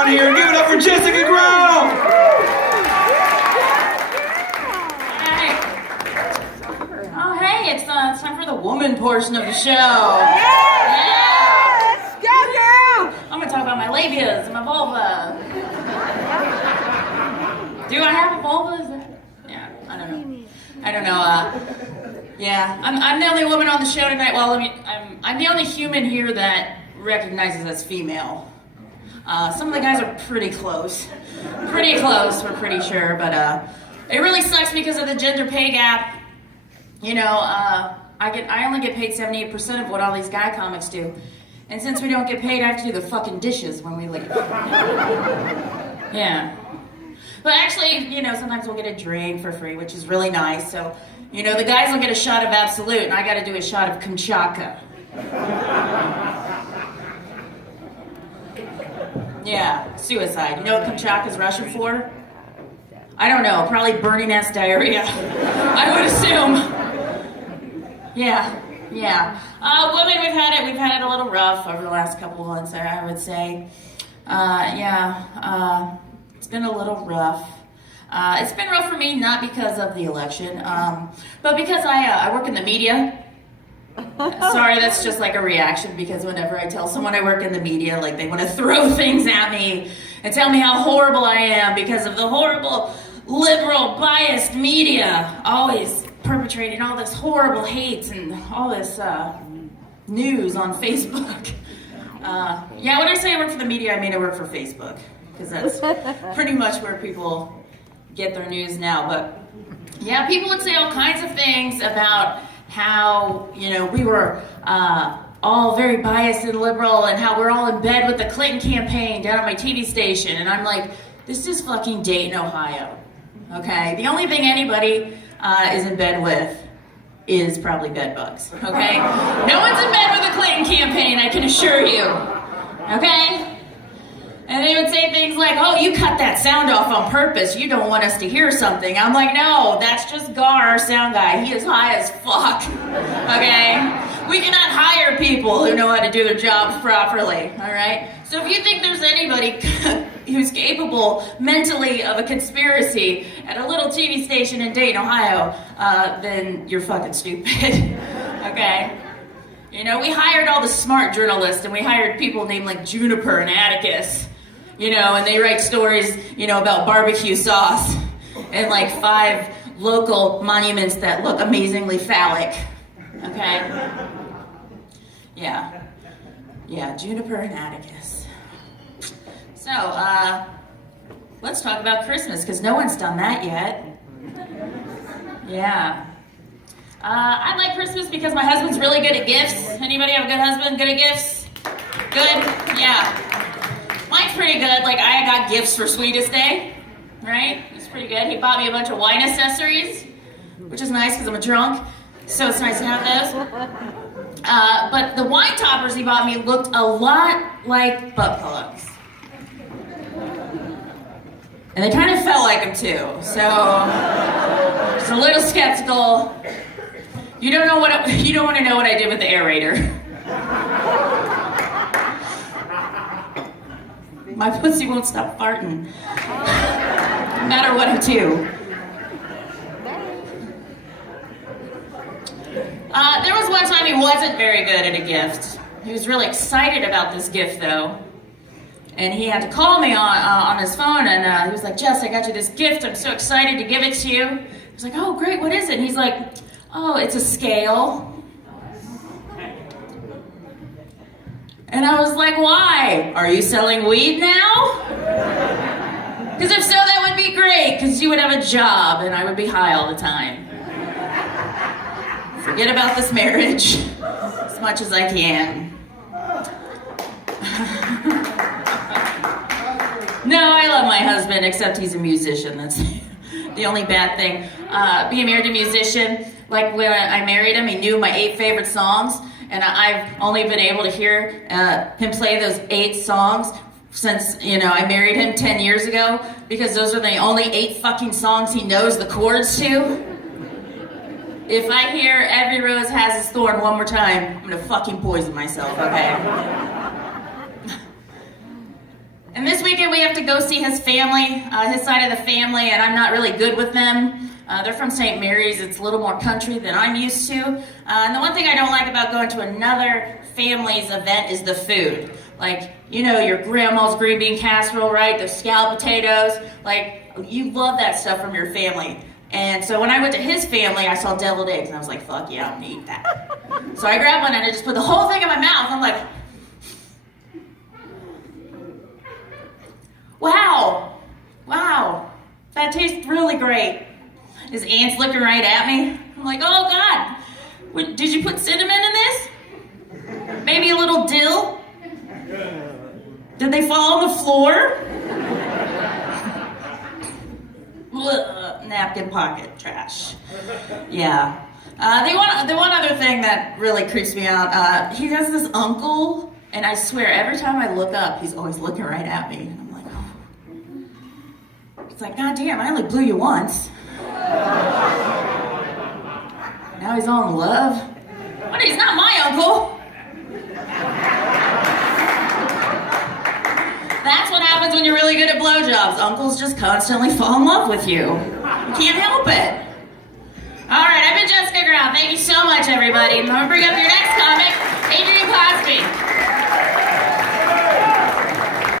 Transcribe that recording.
around here and give it up for Jessica Grau! Oh, hey, it's time for the woman portion of the show. Yes! Go, girl! I'm gonna talk about my labias and my vulva. Do I have a vulva? Is that... Yeah, I don't know. Yeah, I'm the only woman on the show tonight. Well, I'm the only human here that recognizes as female. Some of the guys are pretty close. We're pretty sure, but it really sucks because of the gender pay gap. You know, I only get paid 78% of what all these guy comics do. And since we don't get paid, I have to do the fucking dishes when we leave. Yeah. But actually, you know, sometimes we'll get a drink for free, which is really nice. So, you know, the guys will get a shot of Absolute, and I gotta do a shot of Kamchatka. Yeah, suicide. You know what Kamchatka is Russian for? I don't know, probably burning ass diarrhea. I would assume. Yeah. Women, we've had it a little rough over the last couple of months, I would say. It's been a little rough. It's been rough for me, not because of the election, but because I work in the media. Sorry, that's just like a reaction, because whenever I tell someone I work in the media, like, they want to throw things at me and tell me how horrible I am because of the horrible, liberal, biased media always perpetrating all this horrible hate and all this news on Facebook. Yeah, when I say I work for the media, I mean I work for Facebook, because that's pretty much where people get their news now. But yeah, people would say all kinds of things about how, you know, we were all very biased and liberal, and how we're all in bed with the Clinton campaign down at my TV station. And I'm like, this is fucking Dayton, Ohio. Okay? The only thing anybody is in bed with is probably bed bugs. Okay? No one's in bed with the Clinton campaign, I can assure you. Okay? And they would say things like, oh, you cut that sound off on purpose. You don't want us to hear something. I'm like, no, that's just Gar, our sound guy. He is high as fuck. Okay? We cannot hire people who know how to do their jobs properly. All right? So if you think there's anybody who's capable mentally of a conspiracy at a little TV station in Dayton, Ohio, then you're fucking stupid. Okay? You know, we hired all the smart journalists, and we hired people named like Juniper and Atticus. You know, and they write stories, you know, about barbecue sauce and like 5 local monuments that look amazingly phallic. Okay? Yeah, Juniper and Atticus. So, let's talk about Christmas, because no one's done that yet. Yeah. I like Christmas because my husband's really good at gifts. Anybody have a good husband? Good at gifts? Good? Yeah. Mine's pretty good. Like, I got gifts for Sweetest Day, right? It's pretty good. He bought me a bunch of wine accessories, which is nice because I'm a drunk, so it's nice to have those. But the wine toppers he bought me looked a lot like butt plugs. And they kind of felt like them too, so I was a little skeptical. You don't want to know what I did with the aerator. My pussy won't stop farting, no matter what I do. There was one time he wasn't very good at a gift. He was really excited about this gift, though. And he had to call me on his phone, and he was like, Jess, I got you this gift. I'm so excited to give it to you. I was like, oh, great, what is it? And he's like, oh, it's a scale. And I was like, why? Are you selling weed now? Because if so, that would be great, because you would have a job, and I would be high all the time. Forget about this marriage as much as I can. No, I love my husband, except he's a musician. That's the only bad thing. Being married to a musician, like when I married him, he knew my 8 favorite songs, and I've only been able to hear him play those 8 songs since, you know, I married him 10 years ago, because those are the only 8 fucking songs he knows the chords to. If I hear Every Rose Has Its Thorn one more time, I'm gonna fucking poison myself, okay? And this weekend we have to go see his family, his side of the family, and I'm not really good with them. They're from St. Mary's. It's a little more country than I'm used to. And the one thing I don't like about going to another family's event is the food. Like, you know, your grandma's green bean casserole, right? Those scalloped potatoes. Like, you love that stuff from your family. And so when I went to his family, I saw deviled eggs, and I was like, fuck yeah, I'm gonna eat that. So I grabbed one, and I just put the whole thing in my mouth. I'm like, wow, that tastes really great. His aunt's looking right at me. I'm like, oh God, did you put cinnamon in this? Maybe a little dill? Did they fall on the floor? Napkin pocket trash. Yeah. The one other thing that really creeps me out, he has this uncle, and I swear every time I look up, he's always looking right at me. And I'm like, oh. It's like, God damn, I only blew you once. Now he's all in love. But he's not my uncle. That's what happens when you're really good at blowjobs. Uncles just constantly fall in love with you. You can't help it. All right, I've been Jessica Grau. Thank you so much, everybody. I'm going to bring up your next comic, Adrian Cosby.